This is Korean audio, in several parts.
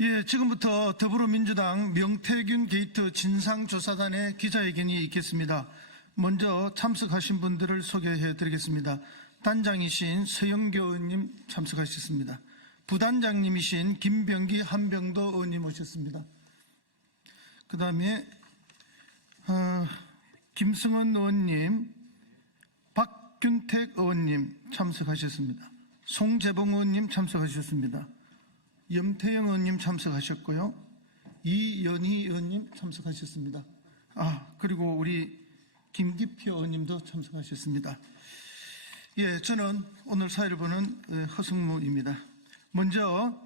예, 지금부터 더불어민주당 명태균 게이트 진상조사단의 기자회견이 있겠습니다. 먼저 참석하신 분들을 소개해 드리겠습니다. 단장이신 서영교 의원님 참석하셨습니다. 부단장님이신 김병기 한병도 의원님 오셨습니다. 그 다음에 김승원 의원님, 박균택 의원님 참석하셨습니다. 송재봉 의원님 참석하셨습니다. 염태영 의원님 참석하셨고요. 이연희 의원님 참석하셨습니다. 그리고 우리 김기표 의원님도 참석하셨습니다. 예, 저는 오늘 사회를 보는 허승무입니다. 먼저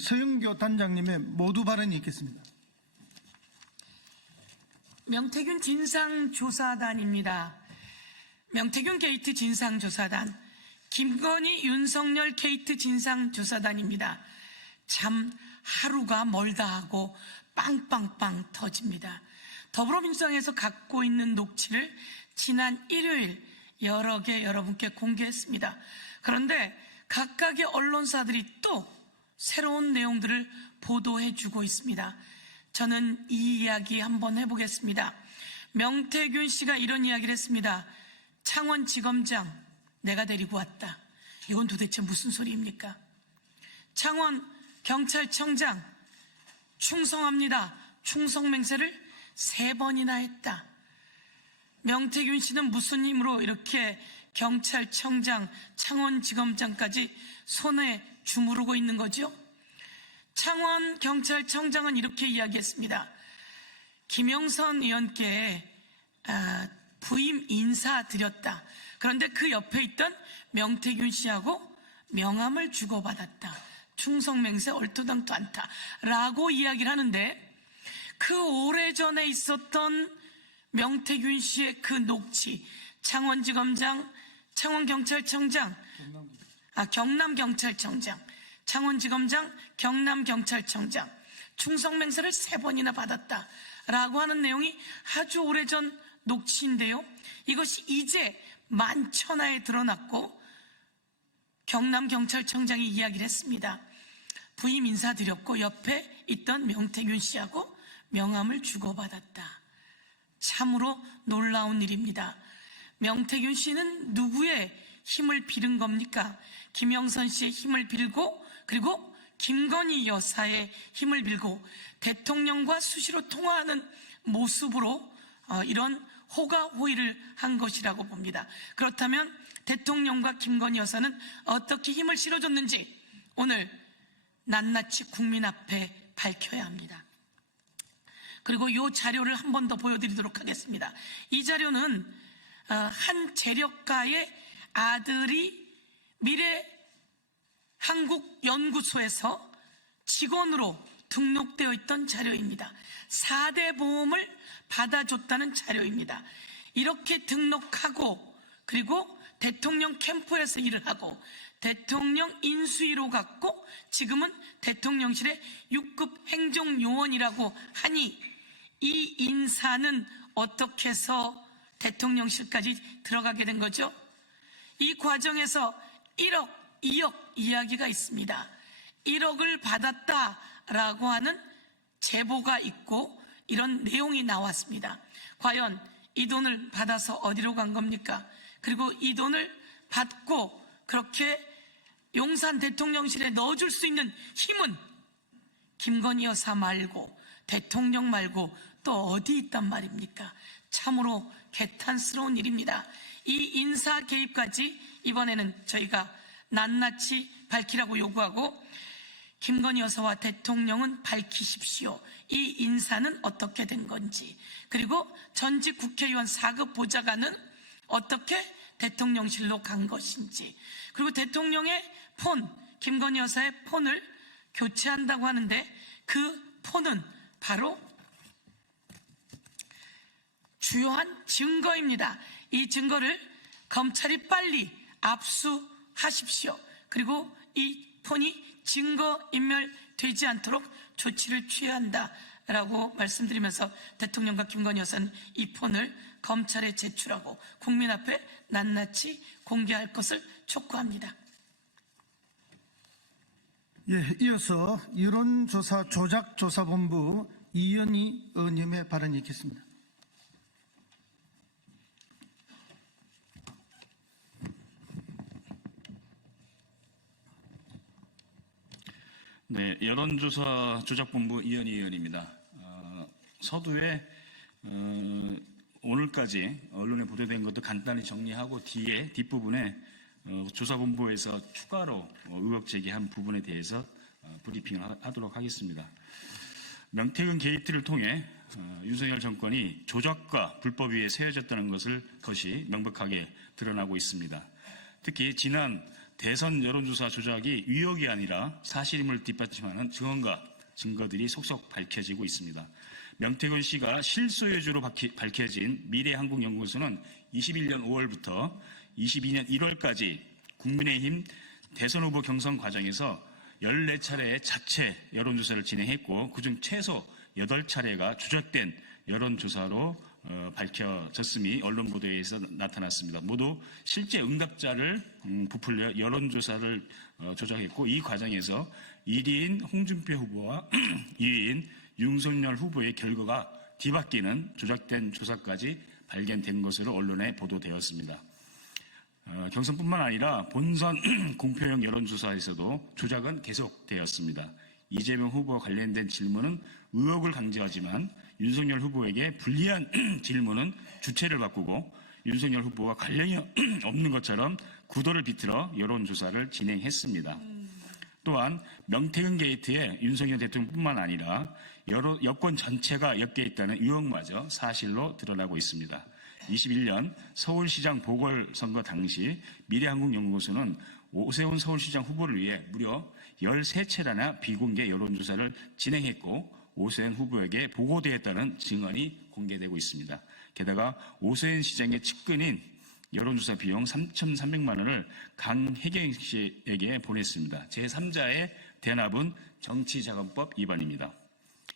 서영교 단장님의 모두 발언이 있겠습니다. 명태균 진상조사단입니다. 명태균 게이트 진상조사단, 김건희 윤석열 게이트 진상조사단입니다. 참 하루가 멀다 하고 빵빵빵 터집니다. 더불어민주당에서 갖고 있는 녹취를 지난 일요일 여러 개 여러분께 공개했습니다. 그런데 각각의 언론사들이 또 새로운 내용들을 보도해주고 있습니다. 저는 이 이야기 한번 해보겠습니다. 명태균 씨가 이런 이야기를 했습니다. 창원지검장 내가 데리고 왔다. 이건 도대체 무슨 소리입니까? 창원경찰청장 충성합니다. 충성맹세를 3번이나 했다. 명태균 씨는 무슨 힘으로 이렇게 경찰청장, 창원지검장까지 손에 주무르고 있는 거죠? 창원경찰청장은 이렇게 이야기했습니다. 김영선 의원께 부임 인사드렸다. 그런데 그 옆에 있던 명태균 씨하고 명함을 주고받았다. 충성맹세 얼토당토 않다 라고 이야기를 하는데, 그 오래전에 있었던 명태균 씨의 그 녹취, 창원지검장, 창원경찰청장, 경남경찰청장, 창원지검장, 경남경찰청장 충성맹세를 3번이나 받았다라고 하는 내용이 아주 오래전 녹취인데요. 이것이 이제 만천하에 드러났고 경남경찰청장이 이야기를 했습니다. 부임 인사드렸고 옆에 있던 명태균 씨하고 명함을 주고받았다. 참으로 놀라운 일입니다. 명태균 씨는 누구의 힘을 빌은 겁니까? 김영선 씨의 힘을 빌고, 그리고 김건희 여사의 힘을 빌고 대통령과 수시로 통화하는 모습으로 이런 호가호의를 한 것이라고 봅니다. 그렇다면 대통령과 김건희 여사는 어떻게 힘을 실어줬는지 오늘 낱낱이 국민 앞에 밝혀야 합니다. 그리고 이 자료를 한 번 더 보여드리도록 하겠습니다. 이 자료는 한 재력가의 아들이 미래한국연구소에서 직원으로 등록되어 있던 자료입니다. 4대 보험을 받아줬다는 자료입니다. 이렇게 등록하고, 그리고 대통령 캠프에서 일을 하고 대통령 인수위로 갔고 지금은 대통령실의 6급 행정요원이라고 하니, 이 인사는 어떻게 해서 대통령실까지 들어가게 된 거죠? 이 과정에서 1억, 2억 이야기가 있습니다. 1억을 받았다라고 하는 제보가 있고 이런 내용이 나왔습니다. 과연 이 돈을 받아서 어디로 간 겁니까? 그리고 이 돈을 받고 그렇게 용산 대통령실에 넣어줄 수 있는 힘은 김건희 여사 말고, 대통령 말고 또 어디 있단 말입니까? 참으로 개탄스러운 일입니다. 이 인사 개입까지 이번에는 저희가 낱낱이 밝히라고 요구하고, 김건희 여사와 대통령은 밝히십시오. 이 인사는 어떻게 된 건지, 그리고 전직 국회의원 4급 보좌관은 어떻게 대통령실로 간 것인지, 그리고 대통령의 폰, 김건희 여사의 폰을 교체한다고 하는데 그 폰은 바로 주요한 증거입니다. 이 증거를 검찰이 빨리 압수하십시오. 그리고 이 폰이 증거인멸되지 않도록 조치를 취해야 한다라고 말씀드리면서, 대통령과 김건희 여사는 이 폰을 검찰에 제출하고 국민 앞에 낱낱이 공개할 것을 촉구합니다. 예, 이어서 여론조사 조작조사본부 이현희 의원님의 발언이 있겠습니다. 네, 여론조사 조작본부 이현희 의원입니다. 서두에 오늘까지 언론에 보도된 것도 간단히 정리하고 뒷부분에 조사본부에서 추가로 의혹 제기한 부분에 대해서 브리핑을 하도록 하겠습니다. 명태균 게이트를 통해 윤석열 정권이 조작과 불법 위에 세워졌다는 것이 명백하게 드러나고 있습니다. 특히 지난 대선 여론조사 조작이 의혹이 아니라 사실임을 뒷받침하는 증언과 증거들이 속속 밝혀지고 있습니다. 명태균 씨가 실소유주로 밝혀진 미래한국연구소는 21년 5월부터 22년 1월까지 국민의힘 대선 후보 경선 과정에서 14차례의 자체 여론조사를 진행했고 그중 최소 8차례가 조작된 여론조사로 밝혀졌음이 언론 보도에서 나타났습니다. 모두 실제 응답자를 부풀려 여론조사를 조작했고 이 과정에서 1위인 홍준표 후보와 2위인 윤석열 후보의 결과가 뒤바뀌는 조작된 조사까지 발견된 것으로 언론에 보도되었습니다. 경선뿐만 아니라 본선 공표형 여론조사에서도 조작은 계속되었습니다. 이재명 후보와 관련된 질문은 의혹을 강조하지만 윤석열 후보에게 불리한 질문은 주체를 바꾸고 윤석열 후보와 관련이 없는 것처럼 구도를 비틀어 여론조사를 진행했습니다. 또한 명태균 게이트에 윤석열 대통령뿐만 아니라 여권 전체가 엮여 있다는 의혹마저 사실로 드러나고 있습니다. 21년 서울시장 보궐선거 당시 미래한국연구소는 오세훈 서울시장 후보를 위해 무려 13차례나 비공개 여론조사를 진행했고 오세훈 후보에게 보고되었다는 증언이 공개되고 있습니다. 게다가 오세훈 시장의 측근인 여론조사 비용 3,300만 원을 강혜경 씨에게 보냈습니다. 제3자의 대납은 정치자금법 위반입니다.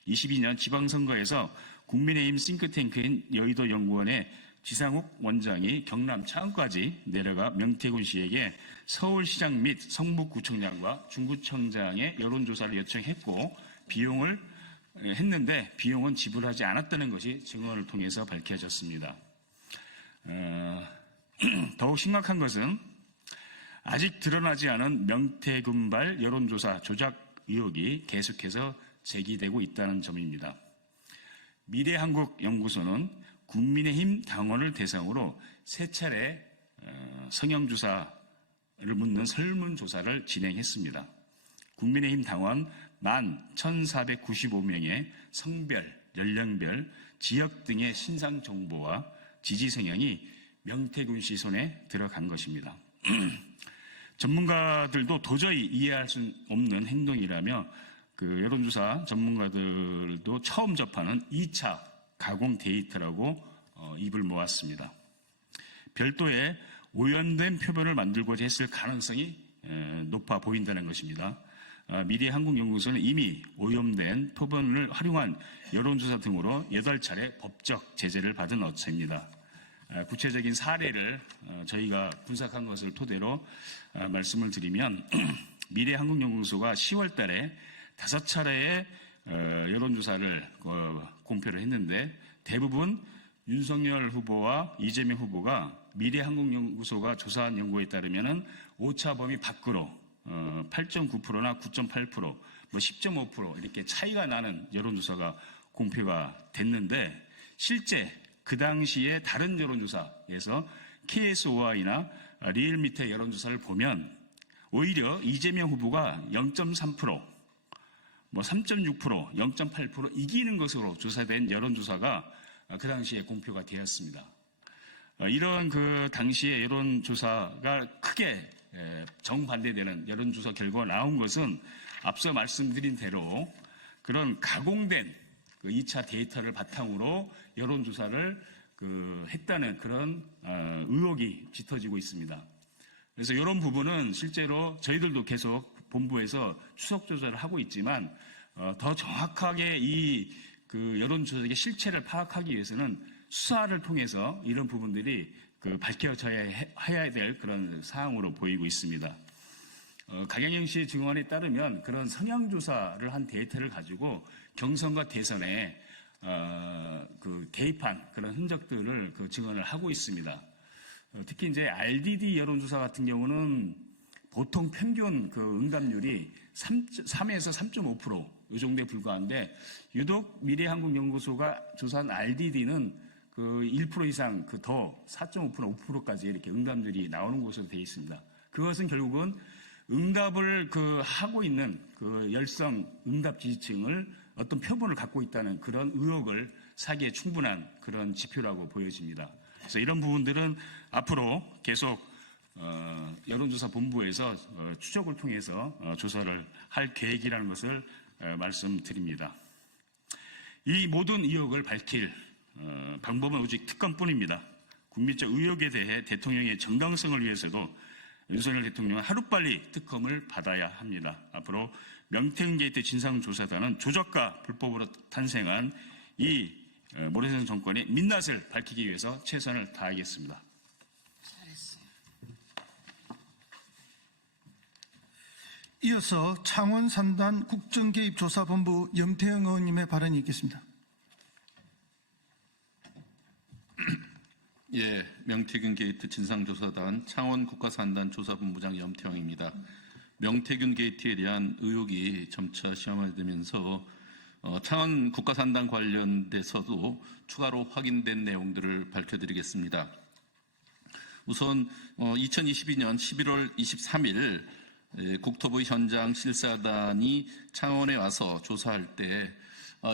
22년 지방선거에서 국민의힘 싱크탱크인 여의도연구원의 지상욱 원장이 경남 창원까지 내려가 명태균 씨에게 서울시장 및 성북구청장과 중구청장의 여론조사를 요청했고 비용을 했는데 비용은 지불하지 않았다는 것이 증언을 통해서 밝혀졌습니다. 더욱 심각한 것은 아직 드러나지 않은 명태균발 여론조사 조작 의혹이 계속해서 제기되고 있다는 점입니다. 미래한국연구소는 국민의힘 당원을 대상으로 3차례 성형조사를 묻는 설문조사를 진행했습니다. 국민의힘 당원 11,495명의 성별, 연령별, 지역 등의 신상 정보와 지지 성향이 명태균 씨 손에 들어간 것입니다. 전문가들도 도저히 이해할 수 없는 행동이라며 그 여론조사 전문가들도 처음 접하는 2차 가공 데이터라고 입을 모았습니다. 별도의 오염된 표본을 만들고자 했을 가능성이 높아 보인다는 것입니다. 미래한국연구소는 이미 오염된 표본을 활용한 여론조사 등으로 8차례 법적 제재를 받은 업체입니다. 구체적인 사례를 저희가 분석한 것을 토대로 말씀을 드리면 미래한국연구소가 10월 달에 5차례의 여론조사를 공표를 했는데 대부분 윤석열 후보와 이재명 후보가 미래한국연구소가 조사한 연구에 따르면 오차 범위 밖으로 8.9%나 9.8%, 뭐 10.5% 이렇게 차이가 나는 여론조사가 공표가 됐는데 실제 그 당시에 다른 여론조사에서 KSOI나 리얼미터 여론조사를 보면 오히려 이재명 후보가 0.3%, 뭐 3.6%, 0.8% 이기는 것으로 조사된 여론조사가 그 당시에 공표가 되었습니다. 이런 그 당시의 여론조사가 크게 정반대되는 여론조사 결과가 나온 것은 앞서 말씀드린 대로 그런 가공된 그 2차 데이터를 바탕으로 여론조사를 했다는 그런 의혹이 짙어지고 있습니다. 그래서 이런 부분은 실제로 저희들도 계속 본부에서 추적 조사를 하고 있지만 더 정확하게 그 여론조사의 실체를 파악하기 위해서는 수사를 통해서 이런 부분들이 밝혀져야 해야 될 그런 사항으로 보이고 있습니다. 강영영 씨의 증언에 따르면 그런 선양조사를 한 데이터를 가지고 경선과 대선에 개입한 그런 흔적들을 증언을 하고 있습니다. 특히 이제 RDD 여론조사 같은 경우는 보통 평균 응답률이 3에서 3.5%이 정도에 불과한데 유독 미래한국연구소가 조사한 RDD는 1% 이상 더 4.5%, 5%까지 이렇게 응답률이 나오는 곳으로 되어 있습니다. 그것은 결국은 응답을 하고 있는 열성 응답 지지층을 어떤 표본을 갖고 있다는 그런 의혹을 사기에 충분한 그런 지표라고 보여집니다. 그래서 이런 부분들은 앞으로 계속 여론조사 본부에서 추적을 통해서 조사를 할 계획이라는 것을 말씀드립니다. 이 모든 의혹을 밝힐 방법은 오직 특검뿐입니다. 국민적 의혹에 대해 대통령의 정당성을 위해서도 윤석열 대통령은 하루빨리 특검을 받아야 합니다. 앞으로 명태균 게이트 진상조사단은 조작과 불법으로 탄생한 이 모래성 정권의 민낯을 밝히기 위해서 최선을 다하겠습니다. 이어서 창원 3단 국정개입조사본부 염태영 의원님의 발언이 있겠습니다. 예, 명태균 게이트 진상조사단 창원 국가산단 조사본부장 염태영입니다. 명태균 게이트에 대한 의혹이 점차 심화되면서 창원 국가산단 관련돼서도 추가로 확인된 내용들을 밝혀드리겠습니다. 우선 2022년 11월 23일 국토부 현장 실사단이 창원에 와서 조사할 때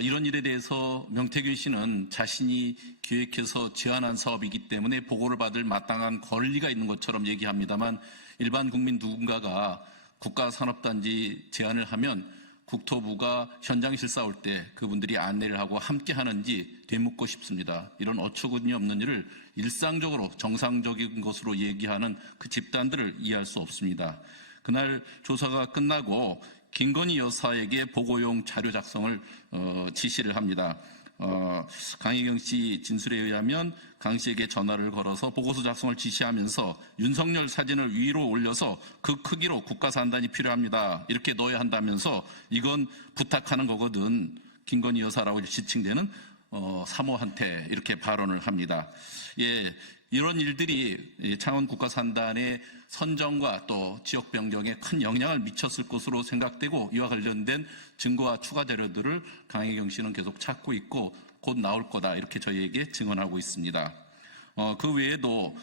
이런 일에 대해서 명태균 씨는 자신이 기획해서 제안한 사업이기 때문에 보고를 받을 마땅한 권리가 있는 것처럼 얘기합니다만 일반 국민 누군가가 국가산업단지 제안을 하면 국토부가 현장 실사 올 때 그분들이 안내를 하고 함께 하는지 되묻고 싶습니다. 이런 어처구니 없는 일을 일상적으로 정상적인 것으로 얘기하는 그 집단들을 이해할 수 없습니다. 그날 조사가 끝나고 김건희 여사에게 보고용 자료 작성을 지시를 합니다. 강혜경 씨 진술에 의하면 강 씨에게 전화를 걸어서 보고서 작성을 지시하면서 윤석열 사진을 위로 올려서 그 크기로 국가산단이 필요합니다. 이렇게 넣어야 한다면서 이건 부탁하는 거거든. 김건희 여사라고 지칭되는 사모한테 이렇게 발언을 합니다. 예, 이런 일들이 창원 국가산단의 선정과 또 지역 변경에 큰 영향을 미쳤을 것으로 생각되고 이와 관련된 증거와 추가 자료들을 강혜경 씨는 계속 찾고 있고 곧 나올 거다 이렇게 저희에게 증언하고 있습니다. 그 외에도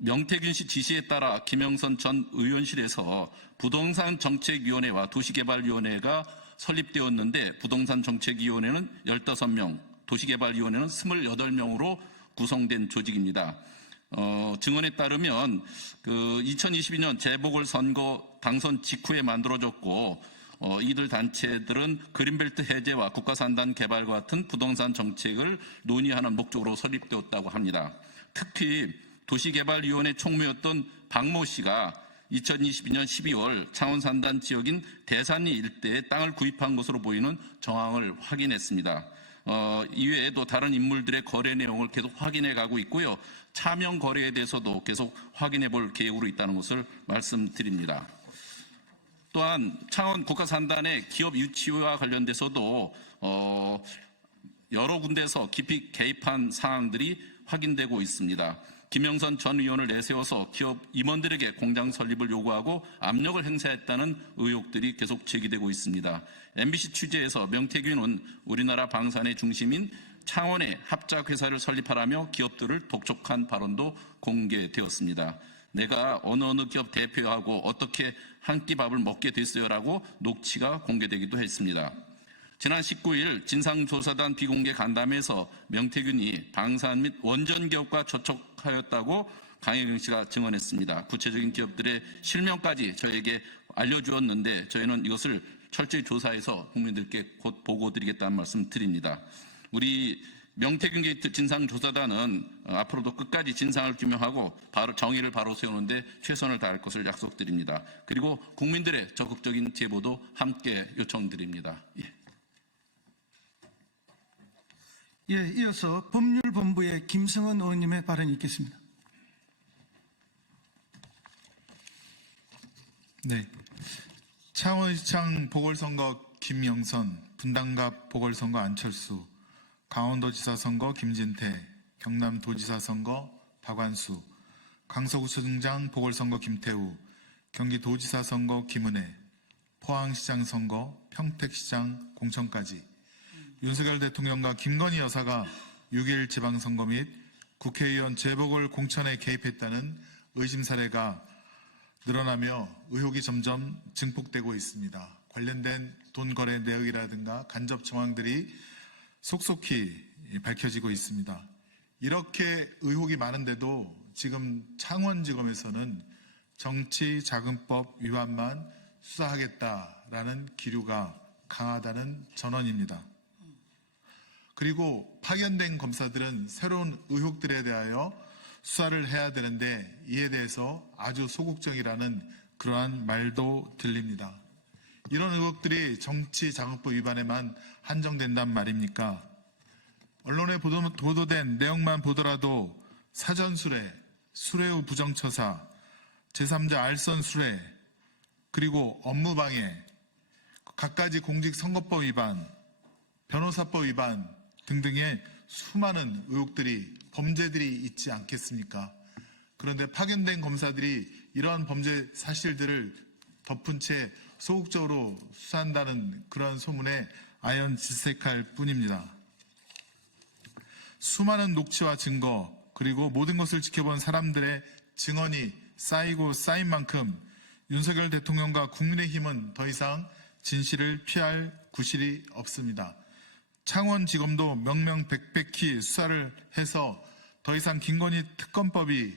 명태균 씨 지시에 따라 김영선 전 의원실에서 부동산 정책위원회와 도시개발위원회가 설립되었는데 부동산 정책위원회는 15명, 도시개발위원회는 28명으로 구성된 조직입니다. 증언에 따르면 2022년 재보궐선거 당선 직후에 만들어졌고 이들 단체들은 그린벨트 해제와 국가산단 개발과 같은 부동산 정책을 논의하는 목적으로 설립되었다고 합니다. 특히 도시개발위원회 총무였던 박모 씨가 2022년 12월 창원산단 지역인 대산리 일대에 땅을 구입한 것으로 보이는 정황을 확인했습니다. 이외에도 다른 인물들의 거래 내용을 계속 확인해 가고 있고요. 차명 거래에 대해서도 계속 확인해 볼 계획으로 있다는 것을 말씀드립니다. 또한 창원 국가산단의 기업 유치와 관련돼서도 여러 군데에서 깊이 개입한 사항들이 확인되고 있습니다. 김영선 전 의원을 내세워서 기업 임원들에게 공장 설립을 요구하고 압력을 행사했다는 의혹들이 계속 제기되고 있습니다. MBC 취재에서 명태균은 우리나라 방산의 중심인 창원에 합작회사를 설립하라며 기업들을 독촉한 발언도 공개되었습니다. 내가 어느 기업 대표하고 어떻게 한 끼 밥을 먹게 됐어요라고 녹취가 공개되기도 했습니다. 지난 19일 진상조사단 비공개 간담회에서 명태균이 방산 및 원전 기업과 접촉하였다고 강혜경 씨가 증언했습니다. 구체적인 기업들의 실명까지 저에게 알려주었는데 저희는 이것을 철저히 조사해서 국민들께 곧 보고드리겠다는 말씀 드립니다. 우리 명태균 게이트 진상조사단은 앞으로도 끝까지 진상을 규명하고 정의를 바로 세우는데 최선을 다할 것을 약속드립니다. 그리고 국민들의 적극적인 제보도 함께 요청드립니다. 이어서 법률본부의 김성은 의원님의 발언이 있겠습니다. 네. 창원시청 보궐선거 김영선, 분당갑 보궐선거 안철수, 강원도지사 선거 김진태, 경남도지사 선거 박완수, 강서구청장 보궐선거 김태우, 경기도지사 선거 김은혜, 포항시장 선거 평택시장 공천까지 윤석열 대통령과 김건희 여사가 6.1 지방선거 및 국회의원 재보궐 공천에 개입했다는 의심 사례가 늘어나며 의혹이 점점 증폭되고 있습니다. 관련된 돈 거래 내역이라든가 간접 정황들이 속속히 밝혀지고 있습니다. 이렇게 의혹이 많은데도 지금 창원지검에서는 정치자금법 위반만 수사하겠다라는 기류가 강하다는 전언입니다. 그리고 파견된 검사들은 새로운 의혹들에 대하여 수사를 해야 되는데 이에 대해서 아주 소극적이라는 그러한 말도 들립니다. 이런 의혹들이 정치자금법 위반에만 한정된단 말입니까? 언론에 보도된 내용만 보더라도 사전수뢰, 수뢰 후 부정처사, 제3자 알선 수뢰, 그리고 업무방해, 갖가지 공직선거법 위반, 변호사법 위반 등등의 수많은 의혹들이, 범죄들이 있지 않겠습니까? 그런데 파견된 검사들이 이러한 범죄 사실들을 덮은 채 소극적으로 수사한다는 그런 소문에 아연질색할 뿐입니다. 수많은 녹취와 증거, 그리고 모든 것을 지켜본 사람들의 증언이 쌓이고 쌓인 만큼 윤석열 대통령과 국민의힘은 더 이상 진실을 피할 구실이 없습니다. 창원지검도 명명백백히 수사를 해서 더 이상 김건희 특검법이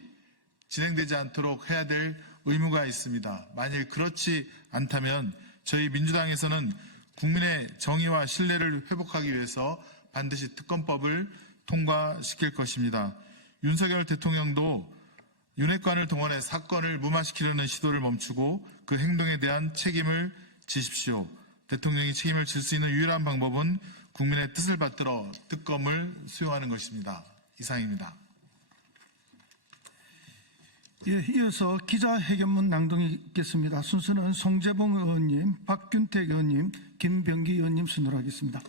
진행되지 않도록 해야 될 의무가 있습니다. 만일 그렇지 않다면 저희 민주당에서는 국민의 정의와 신뢰를 회복하기 위해서 반드시 특검법을 통과시킬 것입니다. 윤석열 대통령도 윤핵관을 동원해 사건을 무마시키려는 시도를 멈추고 그 행동에 대한 책임을 지십시오. 대통령이 책임을 질 수 있는 유일한 방법은 국민의 뜻을 받들어 특검을 수용하는 것입니다. 이상입니다. 예, 이어서 기자회견문 낭독이 있겠습니다. 순서는 송재봉 의원님, 박균택 의원님, 김병기 의원님 순으로 하겠습니다.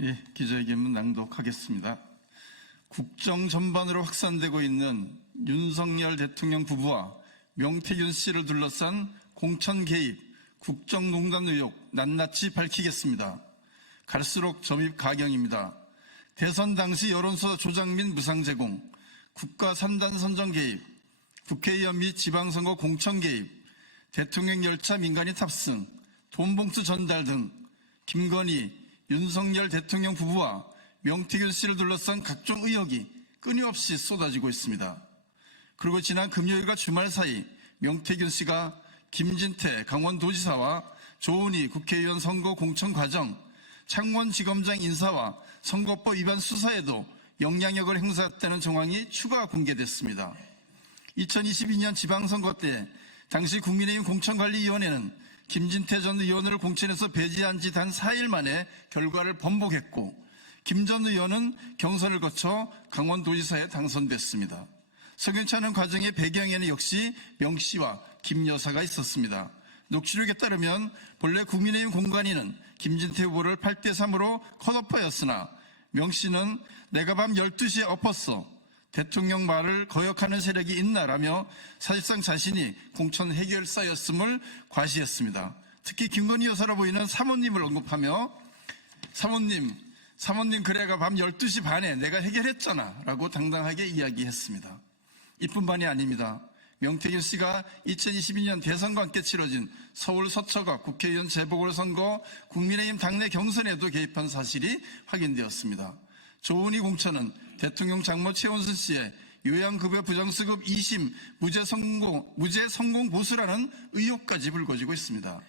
예, 기자회견문 낭독하겠습니다. 국정 전반으로 확산되고 있는 윤석열 대통령 부부와 명태균 씨를 둘러싼 공천 개입, 국정농단 의혹 낱낱이 밝히겠습니다. 갈수록 점입 가경입니다. 대선 당시 여론조사 조작 및 무상 제공, 국가 산단 선정 개입, 국회의원 및 지방선거 공천 개입, 대통령 열차 민간인 탑승, 돈봉투 전달 등 김건희, 윤석열 대통령 부부와 명태균 씨를 둘러싼 각종 의혹이 끊임없이 쏟아지고 있습니다. 그리고 지난 금요일과 주말 사이 명태균 씨가 김진태 강원도지사와 조은희 국회의원 선거 공천 과정, 창원지검장 인사와 선거법 위반 수사에도 영향력을 행사했다는 정황이 추가 공개됐습니다. 2022년 지방선거 때 당시 국민의힘 공천관리위원회는 김진태 전 의원을 공천에서 배제한 지 단 4일 만에 결과를 번복했고 김 전 의원은 경선을 거쳐 강원도지사에 당선됐습니다. 석연찮은 과정의 배경에는 역시 명 씨와 김 여사가 있었습니다. 녹취록에 따르면 본래 국민의힘 공관위는 김진태 후보를 8대3으로 컷오프였으나 명 씨는 내가 밤 12시에 엎었어. 대통령 말을 거역하는 세력이 있나라며 사실상 자신이 공천 해결사였음을 과시했습니다. 특히 김건희 여사로 보이는 사모님을 언급하며 사모님 그래가 밤 12시 반에 내가 해결했잖아 라고 당당하게 이야기했습니다. 이뿐만이 아닙니다. 명태균 씨가 2022년 대선과 함께 치러진 서울 서초갑 국회의원 재보궐선거 국민의힘 당내 경선에도 개입한 사실이 확인되었습니다. 조은희 공천은 대통령 장모 최원순 씨의 요양급여 부정수급 2심 무죄 성공 보수라는 의혹까지 불거지고 있습니다.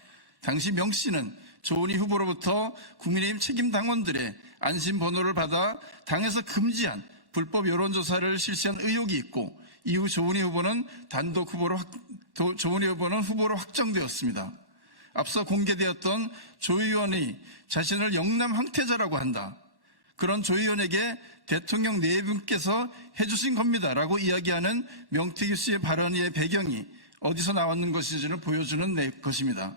당시 명 씨는 조은희 후보로부터 국민의힘 책임 당원들의 안심번호를 받아 당에서 금지한 불법 여론조사를 실시한 의혹이 있고 이후 조은희 후보는 후보로 확정되었습니다. 앞서 공개되었던 조 의원이 자신을 영남 황태자라고 한다. 그런 조 의원에게 대통령 네 분께서 해주신 겁니다라고 이야기하는 명태균 씨의 발언의 배경이 어디서 나왔는 것인지를 보여주는 것입니다.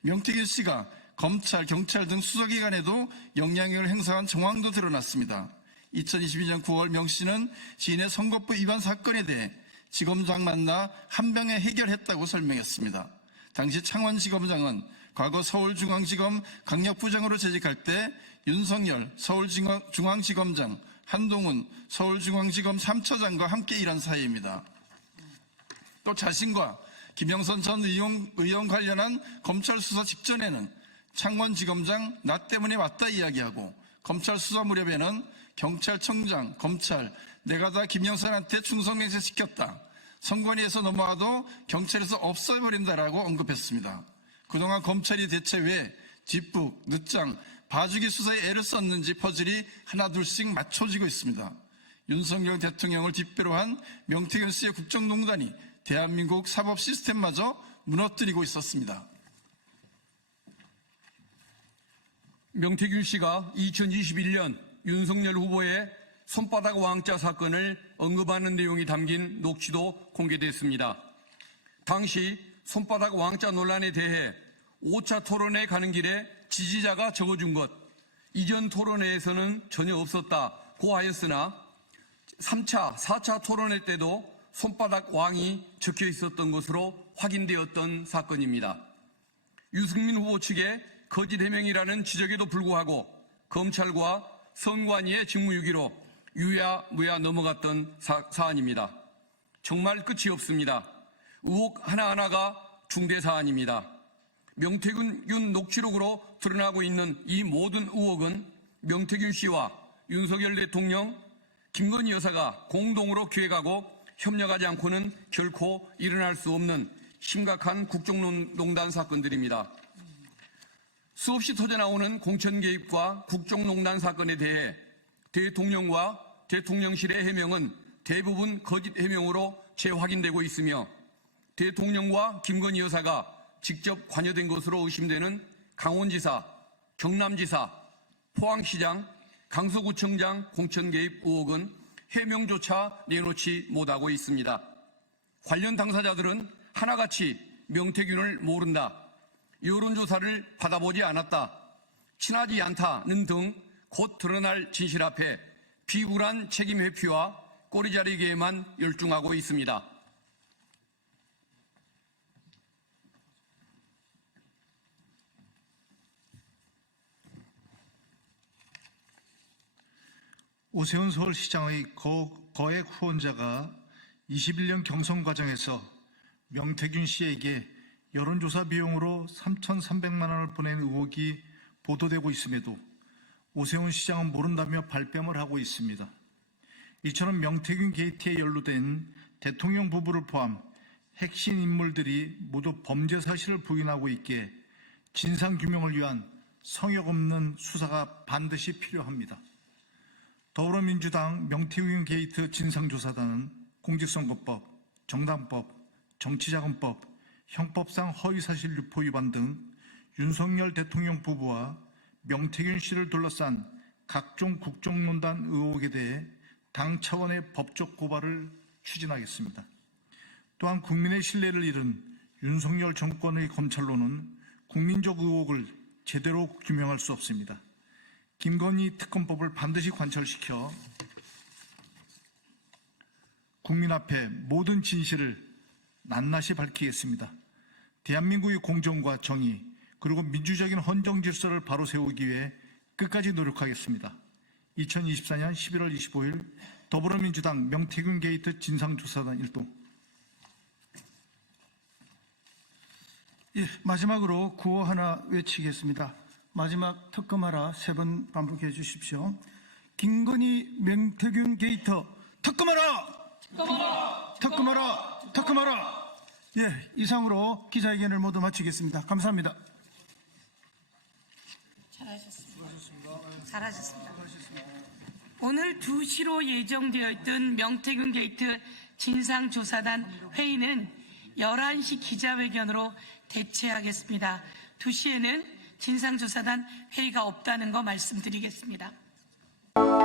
명태균 씨가 검찰, 경찰 등 수사기관에도 영향력을 행사한 정황도 드러났습니다. 2022년 9월 명 씨는 지인의 선거법 위반 사건에 대해 지검장 만나 한 병에 해결했다고 설명했습니다. 당시 창원지검장은 과거 서울중앙지검 강력부장으로 재직할 때 윤석열 서울중앙지검장, 한동훈 서울중앙지검 3처장과 함께 일한 사이입니다. 또 자신과 김영선 전 의원 관련한 검찰 수사 직전에는 창원지검장 나 때문에 왔다 이야기하고 검찰 수사 무렵에는 경찰청장, 검찰 내가 다 김영선한테 충성맹세 시켰다. 선관위에서 넘어와도 경찰에서 없애버린다라고 언급했습니다. 그동안 검찰이 대체 왜 뒷북, 늦장, 봐주기 수사에 애를 썼는지 퍼즐이 하나둘씩 맞춰지고 있습니다. 윤석열 대통령을 뒷배로 한 명태균 씨의 국정농단이 대한민국 사법 시스템마저 무너뜨리고 있었습니다. 명태균 씨가 2021년 윤석열 후보의 손바닥 왕자 사건을 언급하는 내용이 담긴 녹취도 공개됐습니다. 당시 손바닥 왕자 논란에 대해 5차 토론회 가는 길에 지지자가 적어준 것, 이전 토론회에서는 전혀 없었다고 하였으나 3차, 4차 토론회 때도 손바닥 왕이 적혀 있었던 것으로 확인되었던 사건입니다. 유승민 후보 측의 거짓 해명이라는 지적에도 불구하고 검찰과 선관위의 직무유기로 유야무야 넘어갔던 사안입니다. 정말 끝이 없습니다. 의혹 하나하나가 중대 사안입니다. 명태균 윤 녹취록으로 드러나고 있는 이 모든 의혹은 명태균 씨와 윤석열 대통령, 김건희 여사가 공동으로 기획하고 협력하지 않고는 결코 일어날 수 없는 심각한 국정농단 사건들입니다. 수없이 터져나오는 공천 개입과 국정농단 사건에 대해 대통령과 대통령실의 해명은 대부분 거짓 해명으로 재확인되고 있으며 대통령과 김건희 여사가 직접 관여된 것으로 의심되는 강원지사, 경남지사, 포항시장, 강서구청장 공천 개입 의혹은 해명조차 내놓지 못하고 있습니다. 관련 당사자들은 하나같이 명태균을 모른다, 여론조사를 받아보지 않았다, 친하지 않다는 등 곧 드러날 진실 앞에 비굴한 책임 회피와 꼬리자리기에만 열중하고 있습니다. 오세훈 서울시장의 거액 후원자가 21년 경선 과정에서 명태균 씨에게 여론조사 비용으로 3,300만 원을 보낸 의혹이 보도되고 있음에도 오세훈 시장은 모른다며 발뺌을 하고 있습니다. 이처럼 명태균 게이트에 연루된 대통령 부부를 포함 핵심 인물들이 모두 범죄 사실을 부인하고 있기에 진상규명을 위한 성역 없는 수사가 반드시 필요합니다. 더불어민주당 명태균 게이트 진상조사단은 공직선거법, 정당법, 정치자금법, 형법상 허위사실 유포 위반 등 윤석열 대통령 부부와 명태균 씨를 둘러싼 각종 국정농단 의혹에 대해 당 차원의 법적 고발을 추진하겠습니다. 또한 국민의 신뢰를 잃은 윤석열 정권의 검찰로는 국민적 의혹을 제대로 규명할 수 없습니다. 김건희 특검법을 반드시 관철시켜 국민 앞에 모든 진실을 낱낱이 밝히겠습니다. 대한민국의 공정과 정의 그리고 민주적인 헌정 질서를 바로 세우기 위해 끝까지 노력하겠습니다. 2024년 11월 25일 더불어민주당 명태균 게이트 진상조사단 1동. 마지막으로 구호 하나 외치겠습니다. 마지막 특검하라 3번 반복해 주십시오. 김건희 명태균 게이트 특검하라! 특검하라! 특검하라! 특검하라! 예, 이상으로 기자회견을 모두 마치겠습니다. 감사합니다. 잘하셨습니다. 오늘 2시로 예정되어 있던 명태균 게이트 진상조사단 회의는 11시 기자회견으로 대체하겠습니다. 2시에는 진상조사단 회의가 없다는 거 말씀드리겠습니다. 네.